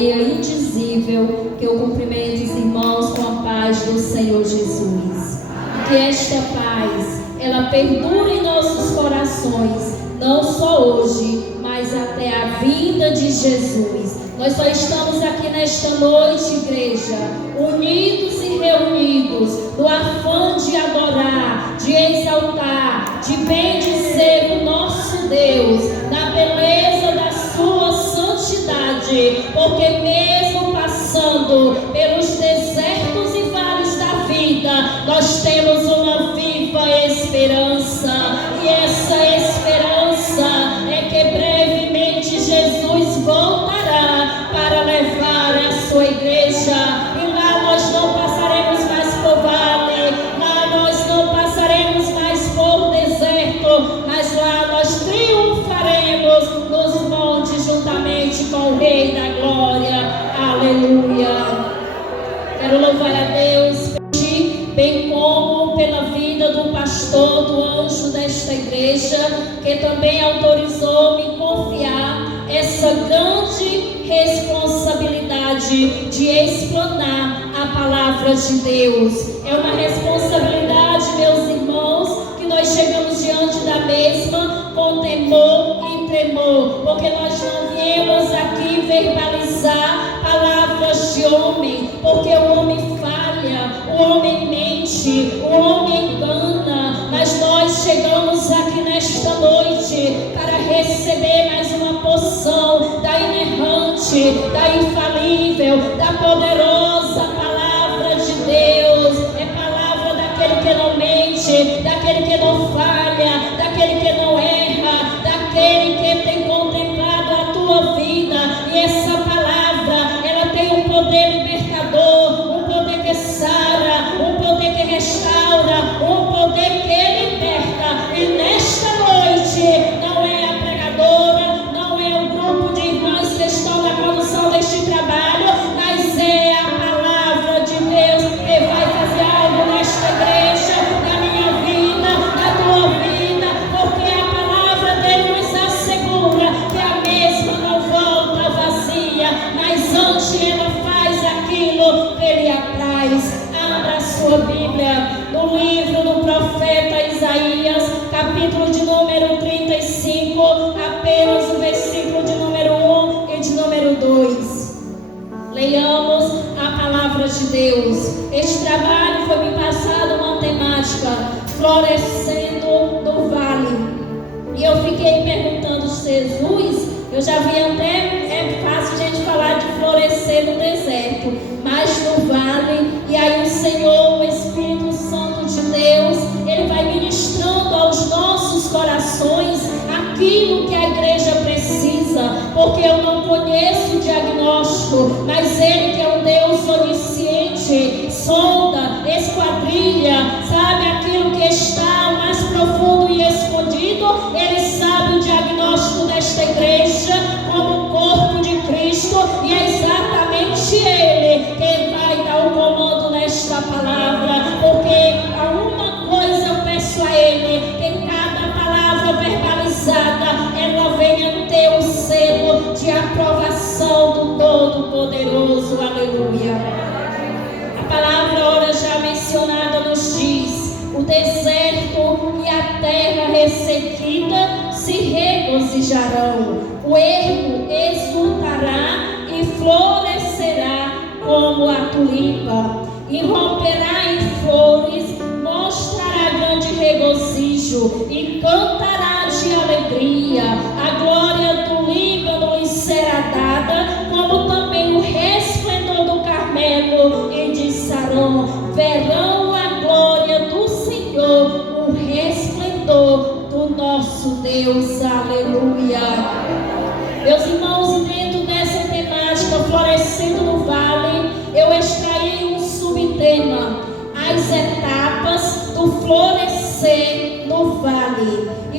indizível, que eu cumprimento os irmãos com a paz do Senhor Jesus. Que esta paz, ela perdure em nossos corações, não só hoje, mas até a vinda de Jesus. Nós só estamos aqui nesta noite, igreja, unidos e reunidos, no afã de adorar, de exaltar, de bendizer o nosso Deus, na beleza da sua santidade, porque mesmo passando pelos desertos e vales da vida, nós temos uma viva esperança, e essa esperança é que brevemente Jesus voltará para levar a sua igreja, e lá nós não passaremos mais por vale, lá nós não passaremos mais por deserto, mas lá nós triunfaremos nos montes juntamente com o Rei da Glória. Aleluia. Quero louvar a Deus, bem como pela vida do pastor, do anjo desta igreja, que também autorizou-me confiar essa grande responsabilidade de explanar a palavra de Deus. É uma responsabilidade, meus irmãos, que nós chegamos diante da mesma com temor e tremor, porque nós não viemos aqui verbalizar palavras de homem, porque o homem falha, o homem mente, o homem engana, mas nós chegamos aqui nesta noite para receber mais uma porção da inerrante, da infalível, da poderosa palavra de Deus. É palavra daquele que não mente, daquele que não falha, daquele que não erra, daquele que tem contemplado a tua vida. E essa palavra, ela tem um poder libertador, um poder que sara, um poder que restaura, um poder que liberta. E nesta noite, não é a pregadora, não é o grupo de irmãs que estão na condução deste trabalho, mas é a palavra de Deus que vai fazer algo nesta igreja, na minha vida, na tua vida, porque a palavra dele nos assegura que a mesma não volta vazia, mas antes ela faz aquilo que ele apraz. Abra a sua Bíblia no livro do profeta Isaías, capítulo de número 35, apenas o versículo de número 1 e de número 2. Leiamos a palavra de Deus. Este trabalho foi me passado uma temática, florescendo no vale. E eu fiquei perguntando, Jesus, eu já vi até, é fácil a gente falar de florescer no deserto, mas no vale. E aí o Senhor, o Espírito Santo de Deus, ele vai ministrando aos nossos corações aquilo que a igreja precisa, porque eu não conheço o diagnóstico, mas ele que é um Deus onisciente, sonda, esquadrilha, sabe aquilo que está mais profundo e escondido. Ele sabe o diagnóstico desta igreja como corpo de Cristo, e é exatamente ele quem vai dar o comando nesta palavra, porque a uma coisa eu peço a ele, que cada palavra verbalizada ela venha ter o selo de aprovação do Todo-Poderoso. Aleluia. A palavra ora já mencionada nos diz: o deserto e a terra ressequida se regozijarão, o ermo exultará e florescerá como a tulipa, e romperá em flores, mostrará grande regozijo e cantará de alegria. A glória do Líbano lhe será dada, como também o resplendor do Carmelo e de Sarão. Verão a glória do Senhor, o resplendor do nosso Deus. Aleluia. Meus irmãos, e dentro dessa temática, florescendo no vale, eu extraí um subtema: as etapas do florescer no vale. E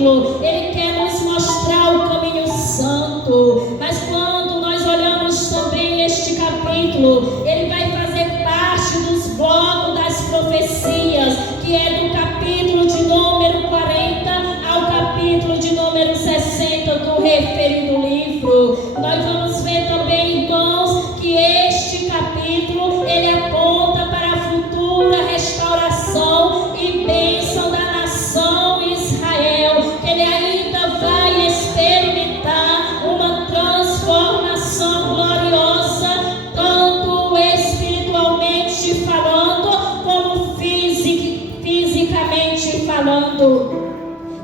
capítulo, ele quer nos mostrar o caminho santo. Mas quando nós olhamos também este capítulo, ele vai fazer parte dos blocos das profecias, que é do capítulo de número 40 ao capítulo de número 60 do referido livro. Nós vamos ver também, irmãos, que este capítulo, ele aponta para a futura restauração e bênção da nação Israel. Ele ainda vai experimentar uma transformação gloriosa, tanto espiritualmente falando, como fisicamente falando.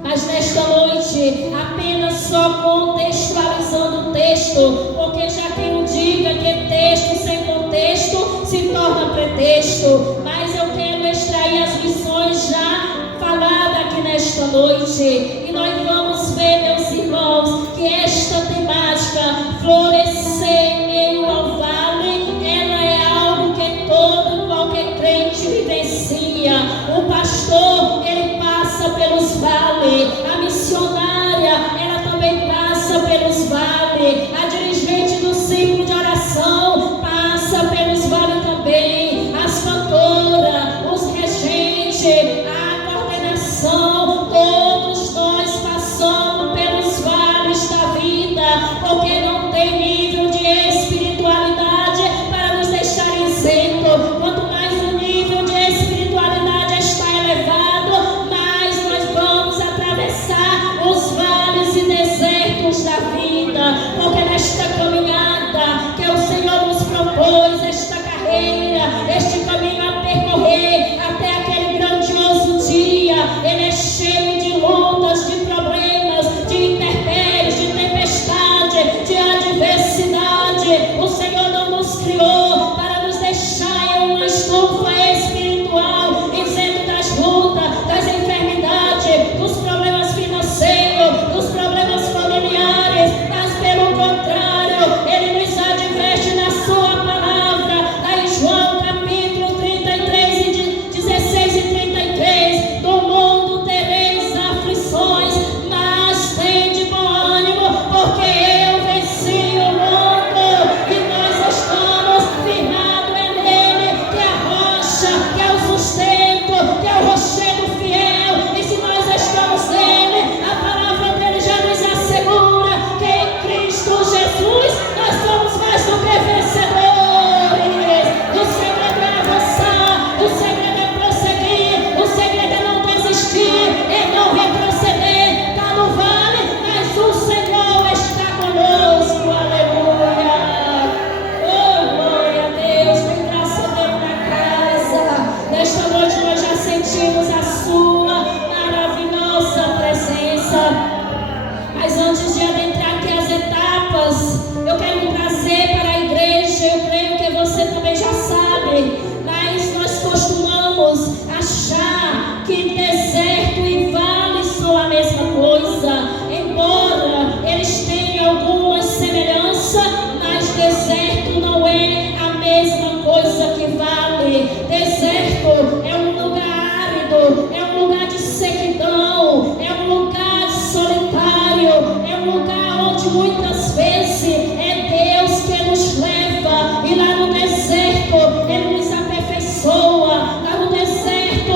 Mas nesta noite, apenas só contextualizando o texto, porque já quem o diga que texto sem contexto se torna pretexto. Mas eu quero extrair as lições já faladas aqui nesta noite. E nós vamos ver, meus irmãos, que esta temática, florescer em meio ao vale, ela é algo que todo e qualquer crente vivencia. O pastor, ele passa pelos vales. A missionária, ela também passa pelos vales. A dirigente do círculo de oração passa pelos vales também. As cantoras, os regentes, a coordenação, todos nós passamos pelos vales da vida, porque não tem nível de espiritualidade para nos deixar isento. Quanto mais o nível de espiritualidade está elevado, mais nós vamos atravessar os vales e desertos da vida, porque nesta caminhada que o Senhor nos propôs, esta carreira, este caminho a percorrer até aquele grandioso dia, ele é cheio de lutas, de problemas, de intempéries, de tempestade, de adversidade. O Senhor não nos criou para nos deixar em uma estufa espiritual, isento das lutas, das enfermidades, dos problemas financeiros, dos problemas familiares, mas pelo contrário, ele nos adverte na sua palavra, lá em João capítulo 33 e 16 e 33, do mundo tereis aflições, mas tende bom ânimo, porque eu venci o mundo. E nós estamos firmados nele, que é a rocha, que é o sustento, que é o rochedo fiel. E se nós estamos nele, a palavra dele já nos assegura que em Cristo Jesus nós somos mais do que vencedores. O segredo é avançar, o segredo é prosseguir, o segredo é não desistir, é não retroceder. Está no vale, mas o Senhor está conosco. Aleluia. Oh, glória a Deus. Tem graça dele na casa. Nesta noite nós já sentimos a sua maravilhosa presença. Mas antes de adentrar aqui as etapas, eu quero trazer para a igreja, eu creio que você também já sabe, mas nós costumamos achar que deserto e vale são a mesma coisa. Embora eles tenham alguma semelhança, mas deserto não é a mesma coisa que vale. Deserto é um lugar árido, é um lugar de sequidão, é um lugar solitário, é um lugar onde muitas vezes é Deus que nos leva, e lá no deserto ele nos aperfeiçoa, lá no deserto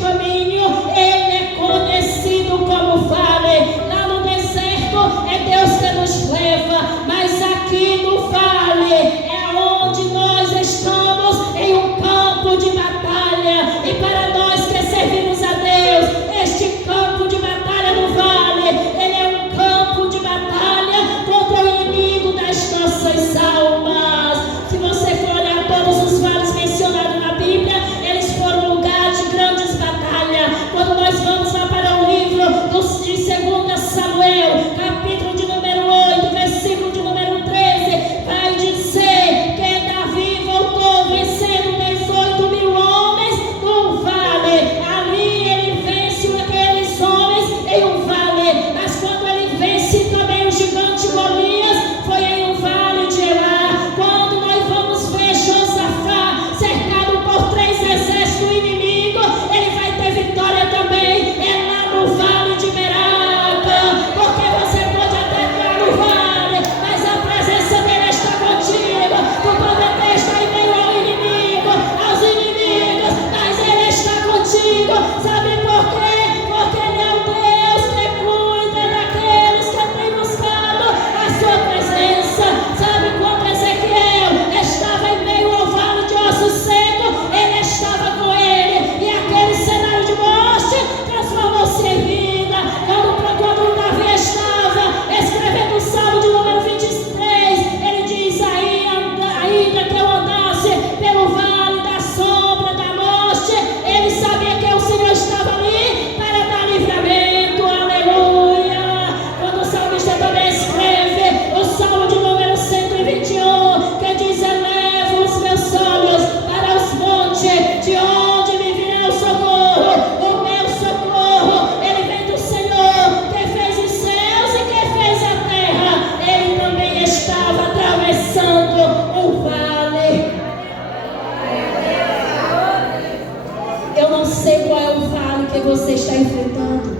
caminho, ele é conhecido como vale. Lá no deserto é Deus que nos leva, mas aqui no vale é onde nós estamos, em um campo de batalha. E para nós que servimos a Deus, este campo de batalha no vale, ele é um campo de batalha contra o inimigo das nossas almas. Se você for olhar todos os vales mencionados na Bíblia, eles foram lugar de grandes batalhas. Quando nós vamos lá para o livro de 2 Samuel, capítulo de número 8, versículo de número 13, vai dizer que Davi voltou vencendo 18.000 homens num vale. Ali ele vence aqueles homens em um vale, mas quando ele vence também o gigante Golias, foi em um vale de Elá. Quando nós vamos ver Josafá cercado por 3 exércitos inimigos, ele vai ter vitória também, é lá no vale de Meraca, porque você pode até entrar no vale, mas a presença dele está contigo. Tu pode até estar em meio ao inimigo, aos inimigos, mas ele está contigo. Sabe por quê? Porque ele é o Deus que cuida daqueles que têm buscado a sua presença. Sabe quando Ezequiel estava em meio ao vale de ossos secos, ele estava com ele, e aquele cenário de morte transformou-se em vida. Quando Davi estava escrevendo o Salmo de número 23, ele diz: ainda que eu andasse pelo vale da sombra da morte, ele sabia que o Senhor estava ali para dar livramento. Aleluia! Quando o salmista também escreve o Salmo de número 121, que diz: elevo os meus olhos para os montes, de onde me virá o socorro. O meu socorro, ele vem do Senhor, que fez os céus e que fez a terra. Ele também estava atravessando o vale. Eu não sei qual é o vale que você está enfrentando.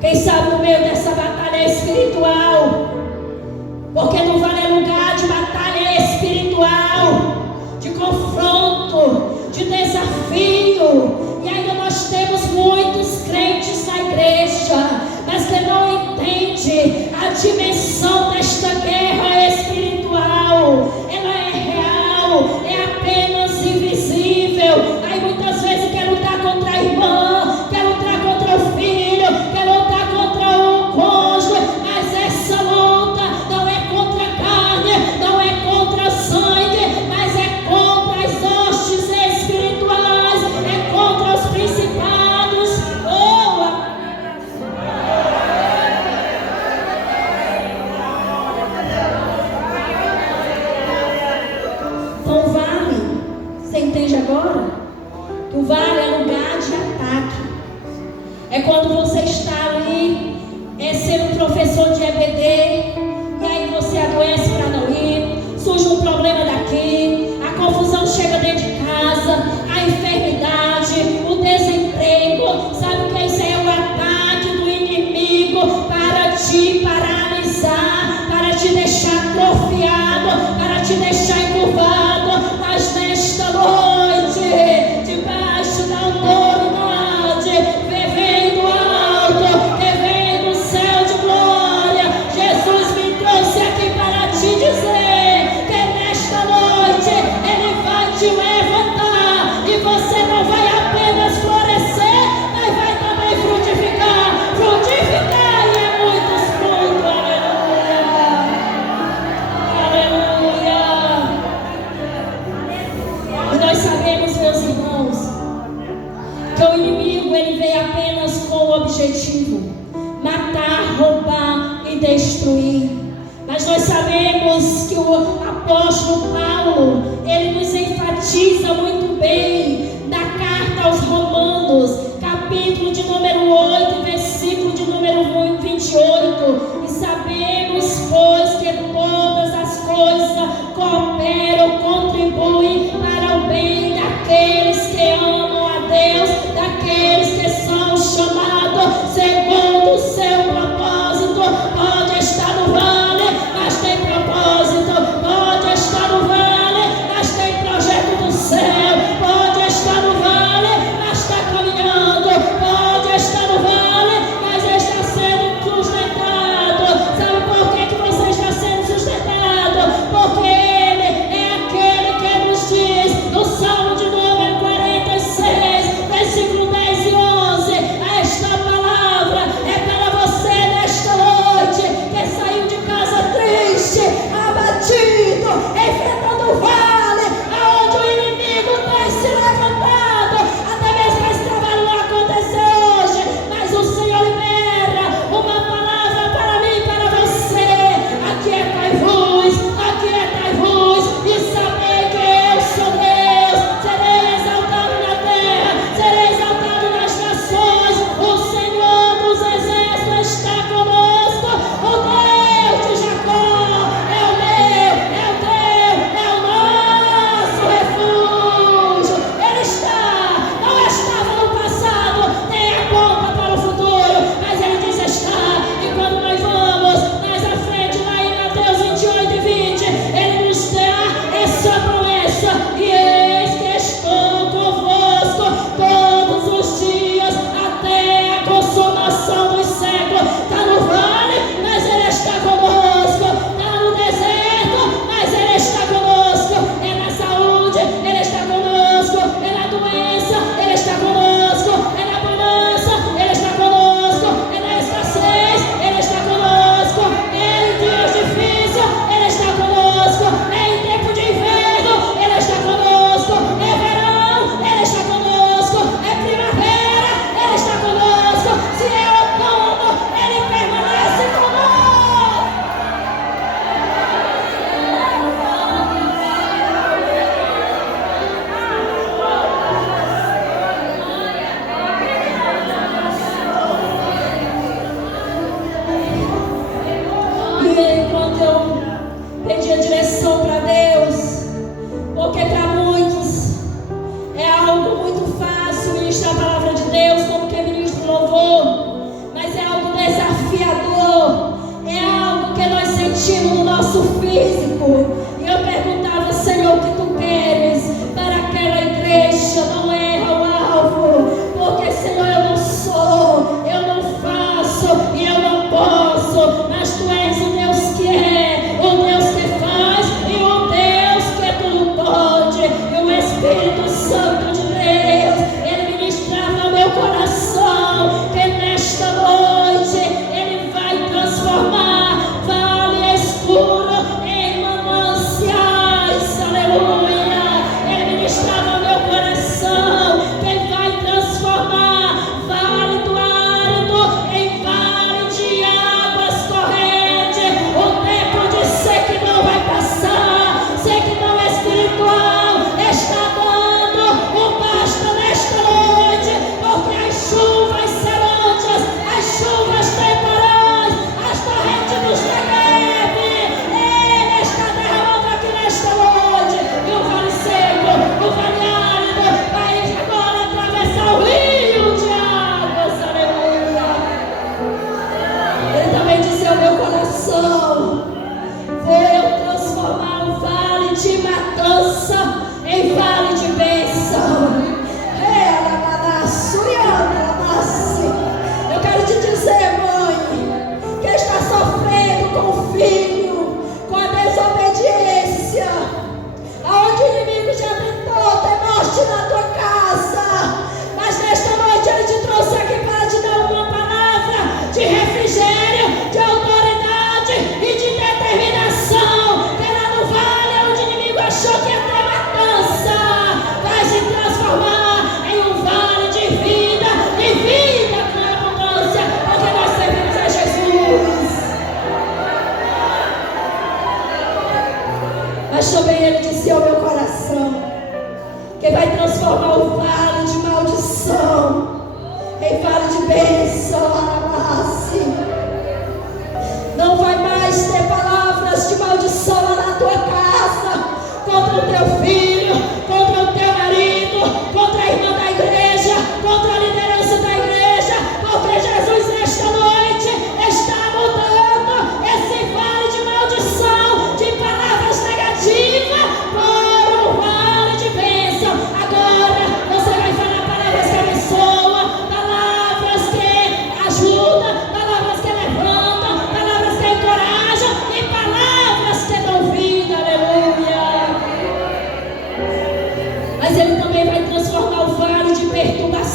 Quem sabe no meio dessa batalha espiritual, porque no vale é lugar de batalha espiritual, de confronto, de desafio. E ainda nós temos muitos crentes na igreja, mas que não entendem a dimensão desta guerra espiritual. Ela é real, é apenas invisível. Aí muitas vezes quer lutar contra a irmã, quer lutar contra o filho, quer lutar contra o cônjuge, mas essa luta não é contra a carne, não é contra o sangue, mas é contra as hostes espirituais, é contra os principados. Então vale, você entende agora? Que o vale é lugar de ataque. É quando você está ali, sendo professor de EBD, e aí você adoece para não ir, surge um problema daqui, a confusão chega dentro de casa, a enfermidade, o desemprego. Sabe o que é isso? É o ataque do inimigo para te paralisar, para te deixar atrofiado, para te deixar encurvado. Mas nesta noite, debaixo da autoridade, vem do alto, vem do céu de glória, Jesus me trouxe aqui para te dizer que nesta noite Ele vai te levantar, e você não vai apenas florescer, mas vai também frutificar, e é muitos frutos. Aleluia, aleluia. E nós sabemos, meus irmãos, que o inimigo ele vem apenas com o objetivo: matar, roubar e destruir. Mas nós sabemos que o apóstolo Paulo, ele nos enfatiza muito bem na carta aos Romanos, capítulo de número 8, versículo de número 28. E sabemos, pois, que todas as coisas cooperam, contribuem para o bem daqueles que amam a Deus, daqueles que são chamados segundo o seu propósito. Pode estar no vale, mas tem propósito. Pode estar no vale, mas tem projeto do céu.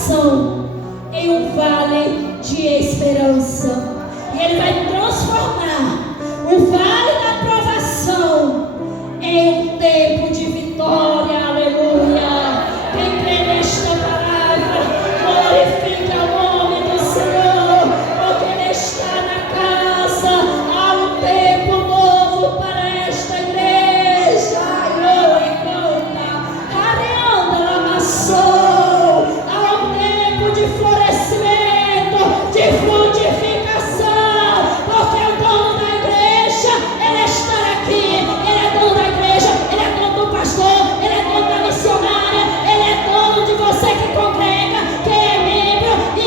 provação em um vale de esperança. E Ele vai transformar o vale da provação em um tempo de vitória. Aleluia. Quem crê nesta palavra, glorifica o nome do Senhor, porque Ele está na casa. Há um tempo novo para esta igreja. Aleluia. Careanda lamaçou. Há um tempo de florescimento, de frutificação, porque o dono da igreja, Ele está aqui. Ele é dono da igreja, Ele é dono do pastor, Ele é dono da missionária, Ele é dono de você que congrega, que é membro. E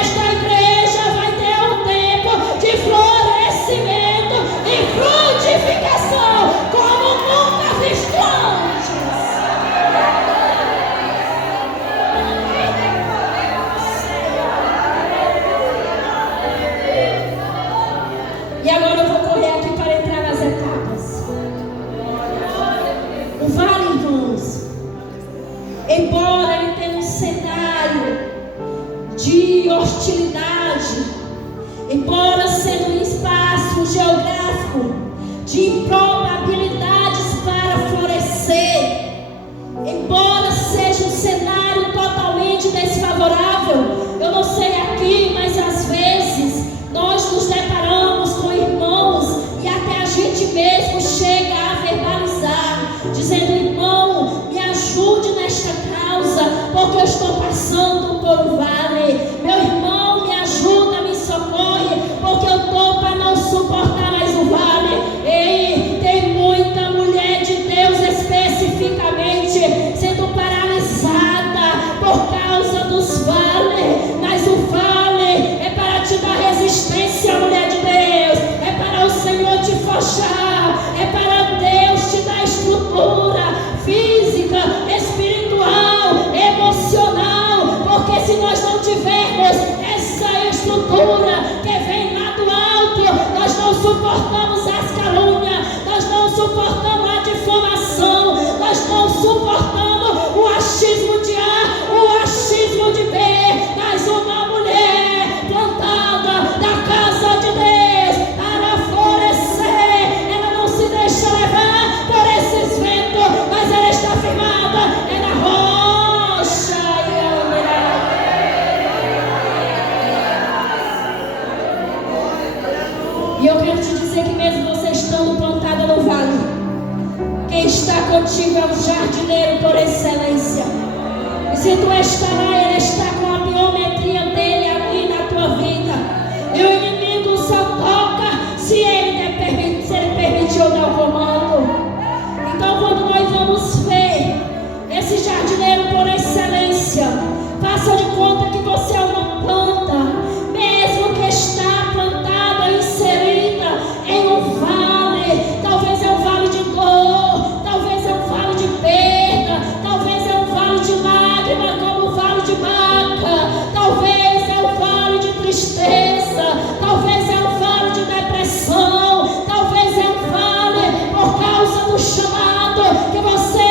esta igreja vai ter um tempo de florescimento e frutificação como nunca visto antes. E agora eu vou correr aqui para entrar nas etapas. O vale, irmãos, embora ele tenha um cenário de hostilidade, embora sendo um espaço geográfico de improbabilidades para florescer, embora seja um cenário totalmente desfavorável, eu não sei aqui, mas às vezes nós nos deparamos com irmãos e até a gente mesmo chega a verbalizar, dizendo: irmão, me ajude nesta causa, porque eu estou passando por um vale. Meu irmão, me ajuda, me socorre, porque eu estou para não suportar mais o vale. Ei, tem muita mulher de Deus especificamente sendo paralisada por causa dos vales, mas o vale é para te dar resistência, mulher de Deus, é para o Senhor te forjar, é para Deus te dar estrutura física, espiritual, emocional, porque se nós não tivermos essa estrutura que vem lá do alto, nós não suportamos as calúnias, nós não suportamos a difamação, nós não suportamos o achismo de A, o achismo de B. Mas uma mulher plantada na casa de Deus para florescer, ela não se deixa levar por esses ventos, mas ela está firmada na rocha. E eu quero te dizer que mesmo você estando plantada no vale, quem está contigo é o jardineiro por excelência. E se tu está lá, Ele está com a biometria dele ali na tua vida. E o inimigo só toca se ele permitiu dar o comando. Então, quando nós vamos ver esse jardineiro por excelência, faça de conta que você é uma planta, mesmo que está plantada, inserida em um vale. Talvez é um vale de dor, talvez é um vale de perda, talvez é um vale de lágrima, como o vale de Baca, talvez é um vale de tristeza, talvez é um vale de depressão, talvez é um vale por causa do chamado que você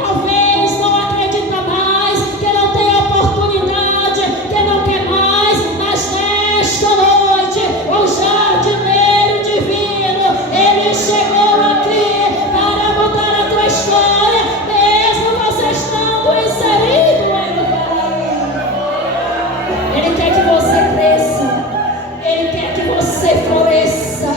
talvez não acredita mais, que não tem oportunidade, que não quer mais. Mas nesta noite o jardineiro divino, ele chegou aqui para mudar a tua história, mesmo você estando inserido em um vale. Ele quer que você cresça, Ele quer que você floresça,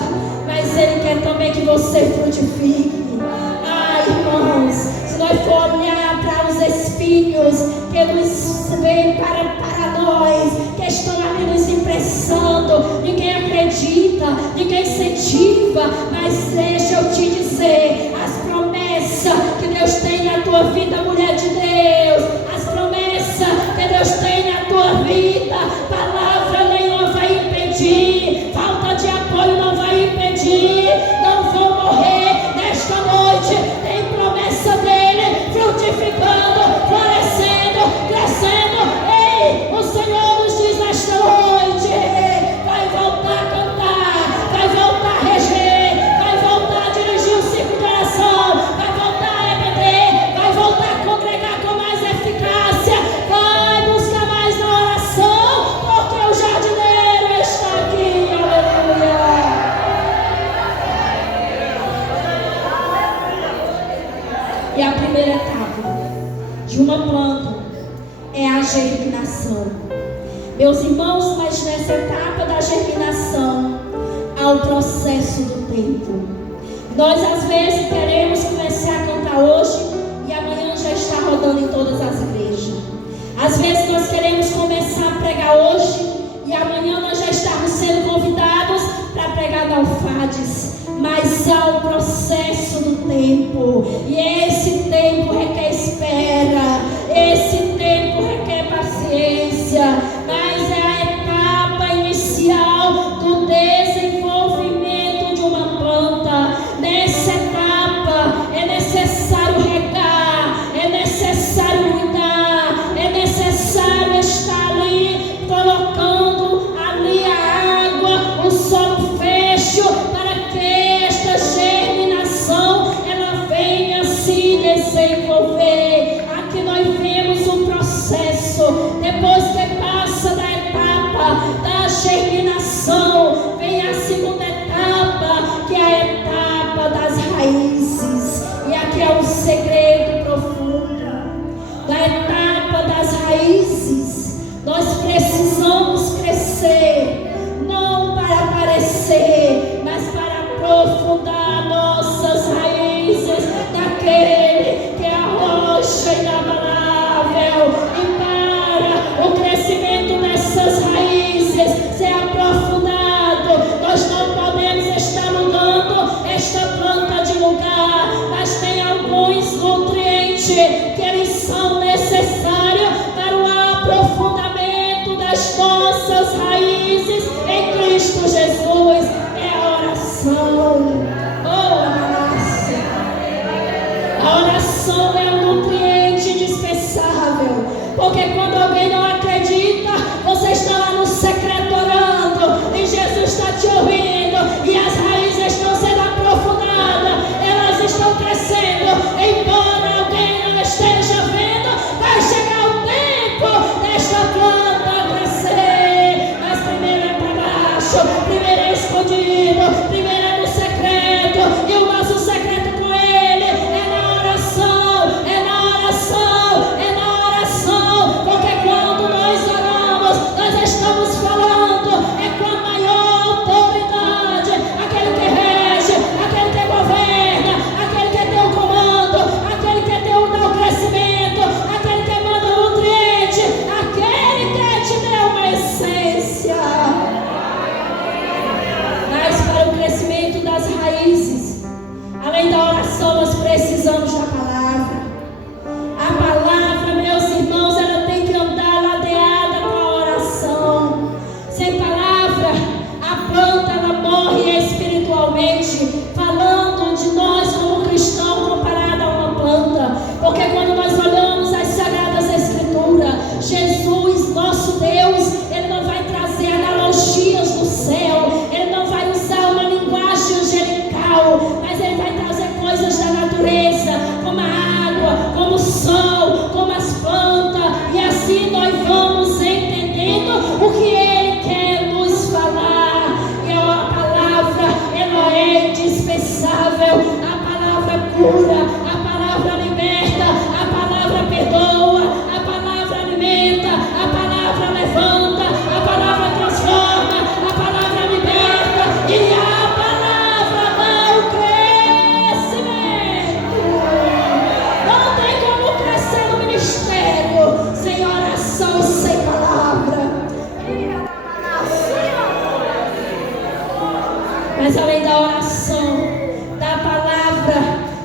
mas Ele quer também que você frutifique. Ai, irmãos, se nós for olhar para os espinhos que nos vêm para nós, que estão ali nos impressando, ninguém acredita, ninguém incentiva, mas deixa eu te dizer, as promessas que Deus tem na tua vida, mulher de Deus, as promessas que Deus tem na tua vida, palavra nenhuma vai impedir, falta de apoio não vai impedir, não vou morrer nesta noite, tem promessa dele, frutificando, florescendo, crescendo. Ei, o Senhor nos diz nesta noite, vai voltar a cantar, vai voltar a reger, vai voltar a dirigir o círculo de oração, vai voltar a EBD, vai voltar a congregar com mais eficácia, vai buscar mais Meus irmãos, mas nessa etapa da germinação, há o processo do tempo. Nós às vezes queremos começar a cantar hoje e amanhã já está rodando em todas as igrejas. Às vezes nós queremos começar a pregar hoje e amanhã nós já estamos sendo convidados para pregar na Alfades. Mas há o processo do tempo, e esse tempo requer espera, esse tempo requer paciência, mas é a etapa inicial do desenvolvimento de uma planta. Nessa etapa é necessário regar, é necessário cuidar, é necessário estar ali colocando ali a água, o solo fértil, para que esta germinação ela venha se desenvolver. Aqui nós vemos um processo. Depois que passa da etapa da germinação, vem a segunda etapa, que é a etapa das raízes. E aqui é um segredo profundo. Da etapa das raízes, nós precisamos crescer, não para aparecer, mas para aprofundar nossas raízes naquele que é a rocha inabalável. E para o crescimento dessas raízes ser aprofundado, nós não podemos estar mudando esta planta de lugar, mas tem alguns nutrientes que eles são necessários para o aprofundamento das nossas raízes em Cristo Jesus. É a oração. A oração é um nutriente indispensável, porque quando alguém não acredita, você está lá no secreto orando e Jesus está te ouvindo e as raízes estão sendo aprofundadas, elas estão crescendo. Embora alguém não esteja vendo, vai chegar o tempo desta planta crescer. Mas primeiro é para baixo, primeiro é escondido, primeiro é no secreto, e o nosso secreto com Ele é na oração, é na oração, é na oração, porque quando nós oramos, nós estamos falando é com a maior autoridade, aquele que rege, aquele que governa, aquele que tem o comando, aquele que tem o crescimento, aquele que manda o nutriente, aquele que te deu uma essência. Mas para o crescimento das raízes, além da oração, nós precisamos da palavra. A palavra, meus irmãos, ela tem que andar ladeada com a oração. Sem palavra, a planta ela morre espiritualmente. Falando de nós como cristão comparado a uma planta, porque quando nós olhamos as Sagradas Escrituras, Jesus, nosso Deus, Ele não vai trazer analogias do céu, Ele não vai usar uma linguagem angelical, mas Ele vai trazer coisas da natureza, como a água, como o sol, como as plantas, e assim nós vamos entendendo o que Ele quer nos falar. E a palavra, ela é indispensável. A palavra cura, a palavra liberta, a palavra perdoa, a palavra alimenta, a palavra levanta, a palavra transforma, a palavra liberta, e a palavra dá o crescimento. Não tem como crescer no ministério sem oração e sem palavra. Mas além da oração, da palavra,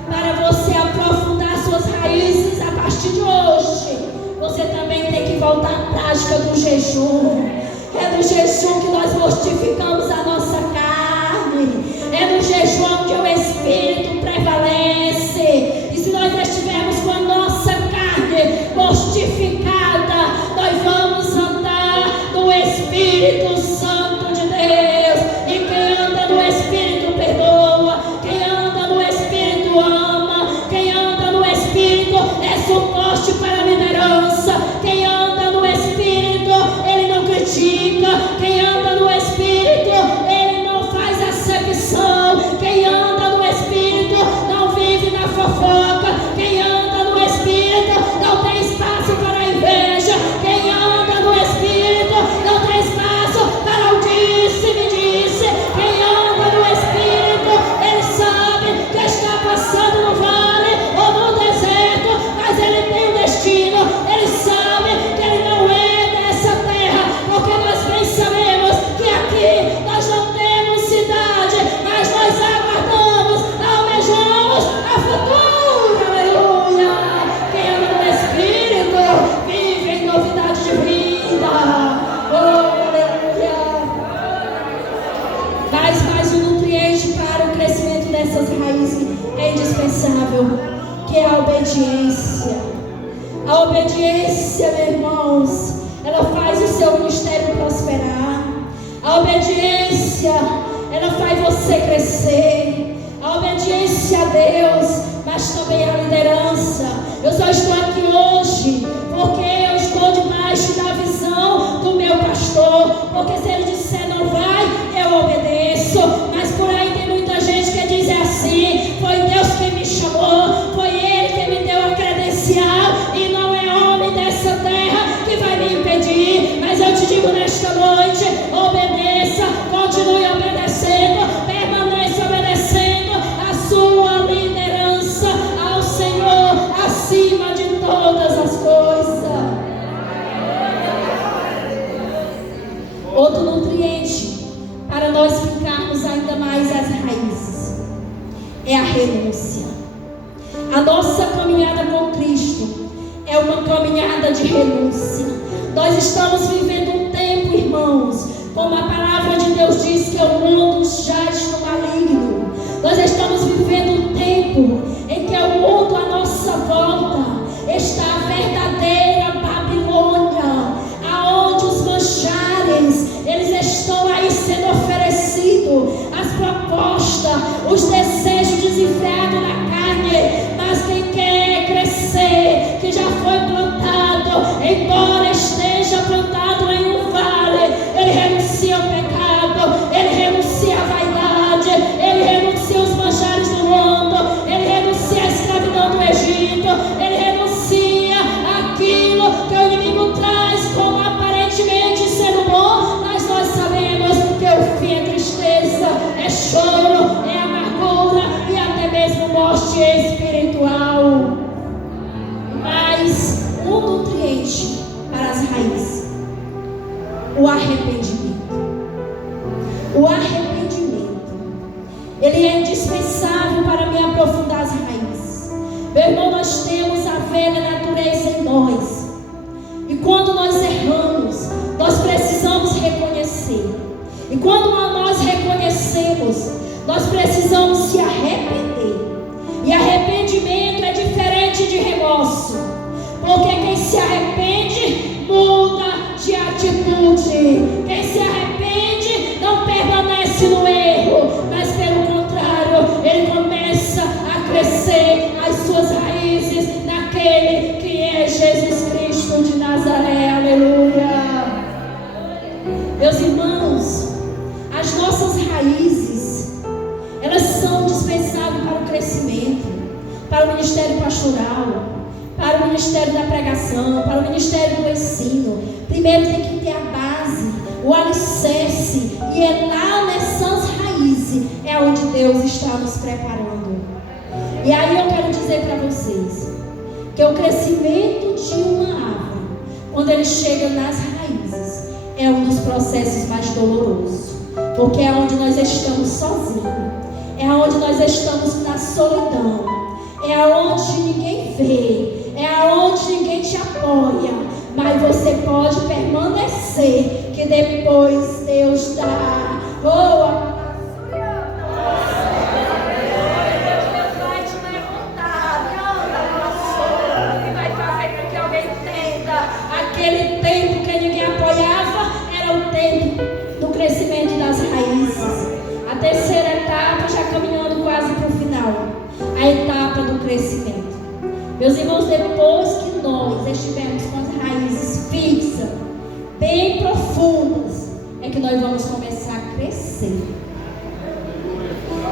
para você aprofundar suas raízes a partir de hoje, você também tem que voltar à prática do jejum. É no jejum que nós mortificamos a nossa carne, é no jejum que o Espírito prevalece. E se nós estivermos com a nossa carne mortificada, nós vamos andar no Espírito Santo de Deus. E quem anda no Espírito perdoa, quem anda no Espírito ama, quem anda no Espírito é suporte para a liderança, quem anda no Espírito, ele não critica, quem anda no Espírito, Senhor, que é a obediência. A obediência, meus irmãos, ela faz o seu ministério prosperar. A obediência, ela faz você crescer. A obediência a Deus, mas também a liderança. Eu só estou aqui hoje porque eu estou debaixo da visão do meu pastor. Porque se ele disser não vai, eu obedeço. Mas por aí tem muita gente que diz assim: foi Deus quem me chamou, foi Ele quem me deu a credencial, e não é homem dessa terra que vai me impedir. Mas eu te digo nesta noite: obedeça, continue obedecendo, permaneça obedecendo a sua liderança ao Senhor acima de todas as coisas. Outro nutriente para nós ficarmos ainda mais as raízes é a renúncia. A nossa caminhada com Cristo é uma caminhada de renúncia. Nós estamos vivendo um tempo, irmãos, como a palavra de Deus diz, que o mundo jaz no maligno. Nós estamos vivendo um tempo em que o mundo à nossa volta está a verdadeira Babilônia, aonde os manjares, eles estão aí sendo oferecidos, as propostas, os desejos desenfreados na carne. Mas quem quer crescer, que já foi plantado, embora esteja plantado em um vale, ele renuncia ao pecado, ele renuncia à vaidade, ele renuncia aos manjares do mundo, ele renuncia à escravidão do Egito, ele renuncia àquilo que o inimigo traz como aparentemente sendo bom, mas nós sabemos que o fim é tristeza, é choro, é amargura e até mesmo morte espiritual. Mas um nutriente para as raízes: o arrependimento. O arrependimento, ele é indispensável para me aprofundar as raízes. Meu irmão, nós temos a velha natureza em nós, e quando nós erramos, nós precisamos reconhecer. E quando nós reconhecemos, nós precisamos se arrepender. E arrependimento é diferente de remorso, porque quem se arrepende muda de atitude. Quem se arrepende não permanece no erro, mas pelo contrário, ele começa a crescer as suas raízes naquele que é Jesus Cristo de Nazaré. Aleluia. Meus irmãos, as nossas raízes, elas são dispensáveis para o crescimento, para o ministério pastoral, para o ministério da pregação, para o ministério do ensino. Primeiro tem que ter a base, o alicerce, e é lá nessas raízes é onde Deus está nos preparando. E aí eu quero dizer para vocês que o crescimento de uma árvore, quando ele chega nas raízes, é um dos processos mais dolorosos, porque é onde nós estamos sozinhos, é onde nós estamos na solidão, é onde ninguém vê, é onde ninguém te apoia, mas você pode permanecer, que depois Deus dá. Aquele tempo que ninguém apoiava era o tempo do crescimento das raízes. A terceira etapa, já caminhando quase para o final, a etapa do crescimento. Meus irmãos, depois que nós estivermos com as raízes fixas, bem profundas, é que nós vamos começar a crescer.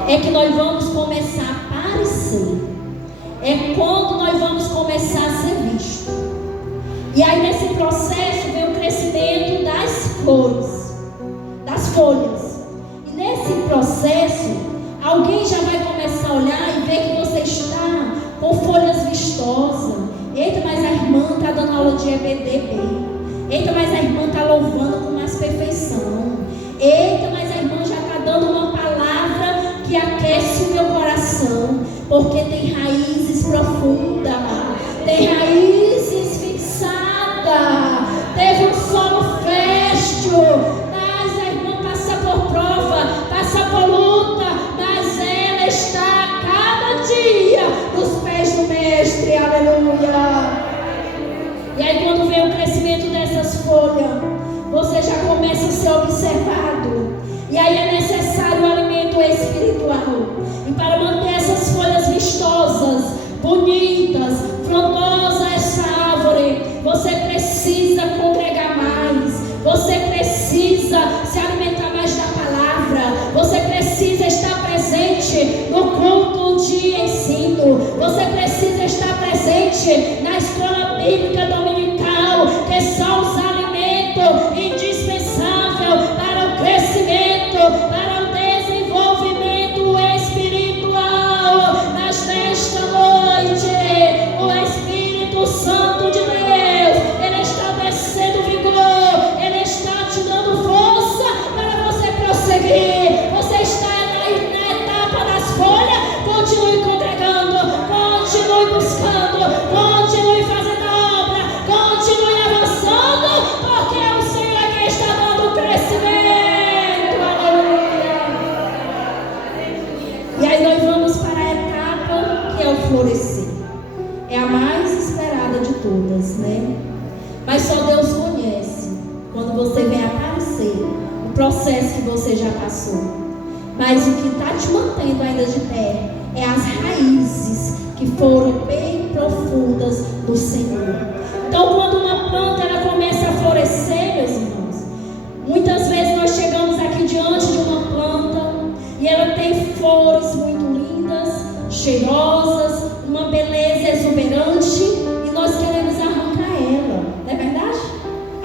É que nós vamos começar a aparecer. É quando nós vamos começar a ser vistos. E aí nesse processo vem o crescimento das flores, das folhas. E nesse processo, alguém já vai começar a olhar e ver que você está com folhas vistosas. Eita, mas a irmã está dando aula de EBD bem. Eita, mas a irmã está louvando com mais perfeição. Eita, mas a irmã já está dando uma palavra que aquece o meu coração, porque tem raízes profundas, tem raízes fixadas, culto. Você precisa estar presente na escola bíblica dominical, que são os alimentos indispensáveis para o crescimento, para o desenvolvimento espiritual. Mas nesta noite, o Espírito Santo de Deus, Ele está descendo vigor, Ele está te dando força para você prosseguir. Você está na etapa das folhas, continue congregando, continue buscando, continue fazendo a obra, continue avançando, porque é o Senhor que está dando crescimento. Aleluia. E aí nós vamos para a etapa que é o florescer. É a mais esperada de todas, né? Mas só Deus conhece quando você vem aparecer o processo que você já passou. Mas o que está te mantendo ainda de pé é as raízes que foram bem profundas do Senhor. Então, quando uma planta ela começa a florescer, meus irmãos, muitas vezes nós chegamos aqui diante de uma planta e ela tem flores muito lindas, cheirosas, uma beleza exuberante, e nós queremos arrancar ela, não é verdade?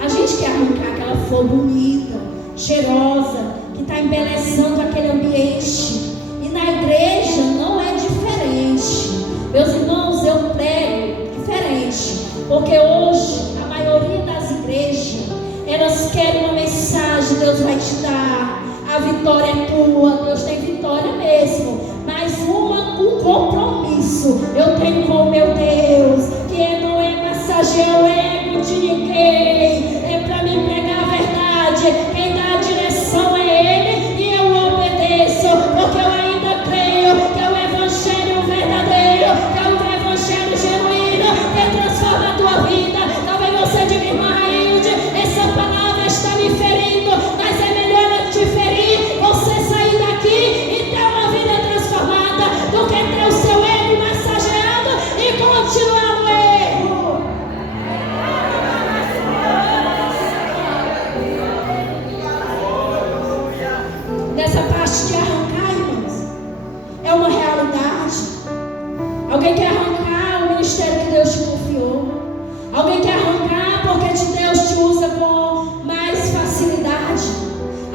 A gente quer arrancar aquela flor bonita, cheirosa, que está embelezando aquele ambiente. E na igreja não é diferente. Meus irmãos, eu prego diferente, porque hoje a maioria das igrejas, elas querem uma mensagem: Deus vai te dar, a vitória é tua, Deus tem vitória mesmo, mas um compromisso eu tenho com o meu Deus, que não é massagear o ego de ninguém, é para mim pregar a verdade. Quem dá a direção é Ele e eu obedeço, porque eu ainda creio que é o evangelho verdadeiro, que é o evangelho genuíno, que transforma a tua vida. Talvez você diga: irmã Railde, essa palavra está me ferindo, mas é melhor eu te ferir, você sair daqui e ter uma vida transformada, do que ter o seu ego massageado e continuar no erro. Nessa parte de arrancar, irmãos, é uma realidade. Alguém quer arrancar o ministério que Deus te confiou. Alguém quer arrancar porque Deus te usa com mais facilidade.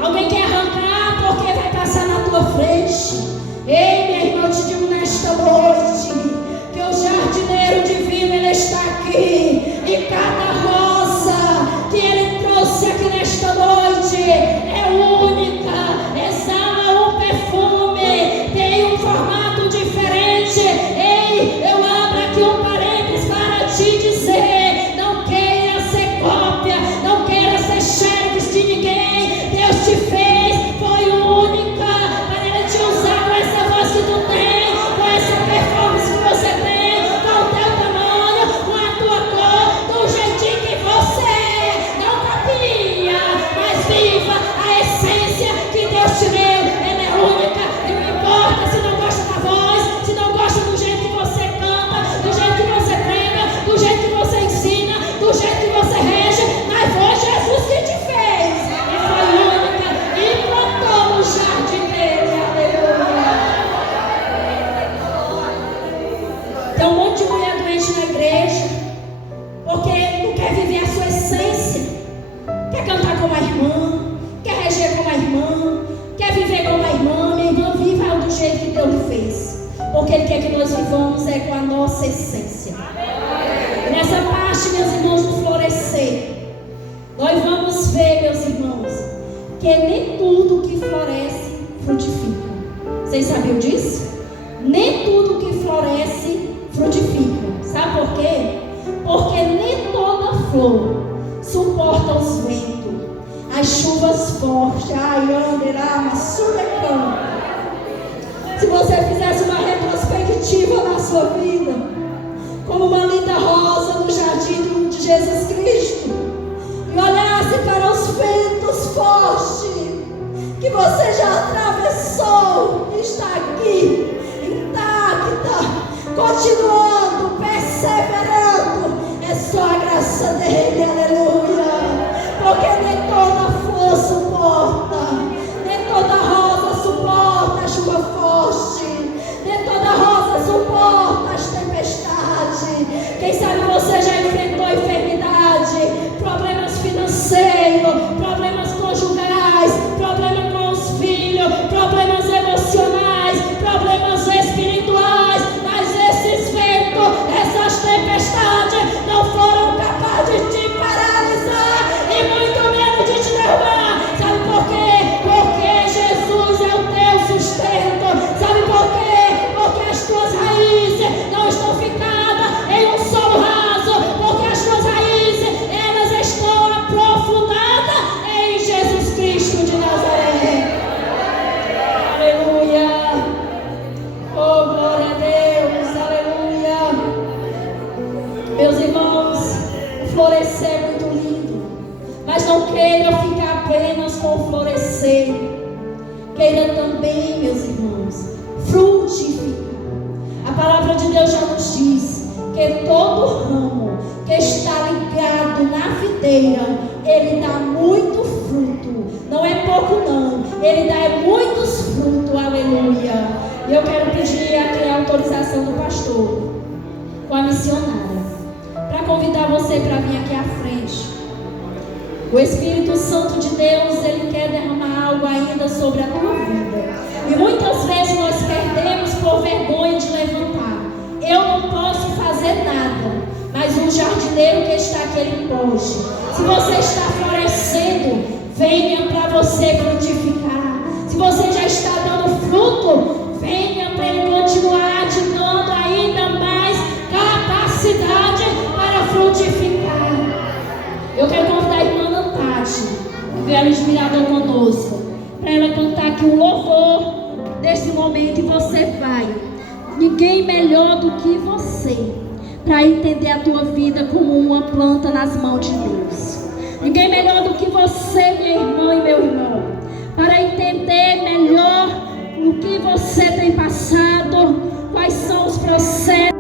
Alguém quer arrancar porque vai passar na tua frente. Ei, minha irmã, eu te digo nesta noite que o jardineiro divino, Ele está aqui. E cada rosa que Ele trouxe aqui nesta noite é única, exala um perfume, tem um formato diferente. Ei, eu abro aqui um parênteses para te dizer: não queira ser cópia, não queira ser xerox de ninguém. Deus te fez, foi única, para Ele te usar com essa voz que tu tem, com essa performance que você tem, com o teu tamanho, com a tua cor, do jeitinho que você é. Não copia, mas viva a essência que Deus te deu. Ela é única, e não importa se não gosta da voz, se não gosta do jeito que você canta, do jeito que você prega, do jeito que você ensina, do jeito que você rege, mas foi Jesus que te fez, e foi única, e plantou no jardim dele. Aleluia. Tem um monte de mulher doente na igreja, porque não quer viver a sua essência, quer cantar como a irmã, quer reger como a irmã, quer viver como a irmã. Minha irmã, viva do jeito que Deus lhe fez, porque Ele quer que nós vivamos com a nossa essência. Nessa parte, meus irmãos, do florescer, nós vamos ver, meus irmãos, que nem tudo que floresce frutifica. Vocês sabiam disso? Nem tudo que floresce frutifica. Sabe por quê? Porque nem toda flor suporta os ventos, as chuvas fortes. Se você fizesse uma retrospectiva na sua vida, como uma linda rosa no jardim de Jesus Cristo, e olhasse para os ventos fortes que você já atravessou, e está aqui, intacta, continuando, perseverando, é só a graça dele. Aleluia. Porque nem toda flor suporta, nem toda rosa suporta a chuva forte, nem toda rosa suporta for florescer, queira também, meus irmãos, frutificar. A palavra de Deus já nos diz que todo ramo que está ligado na videira, ele dá muito fruto. Não é pouco não, ele dá muitos frutos, aleluia. E eu quero pedir aqui a autorização do pastor, com a missionária, para convidar você para vir aqui à frente. O Espírito Santo de Deus, ele quer derramar algo ainda sobre a tua vida. E muitas vezes nós perdemos por vergonha de levantar. Eu não posso fazer nada, mas o jardineiro que está aqui, ele pode. Se você está florescendo, venha para você frutificar. Se você já está dando fruto, venha para ele continuar te dando ainda mais capacidade para frutificar. Eu quero convidar a irmã Tati, que veio inspirada conosco, para ela cantar aqui um louvor desse momento. E você vai. Ninguém melhor do que você para entender a tua vida como uma planta nas mãos de Deus. Ninguém melhor do que você, minha irmã e meu irmão, para entender melhor o que você tem passado, quais são os processos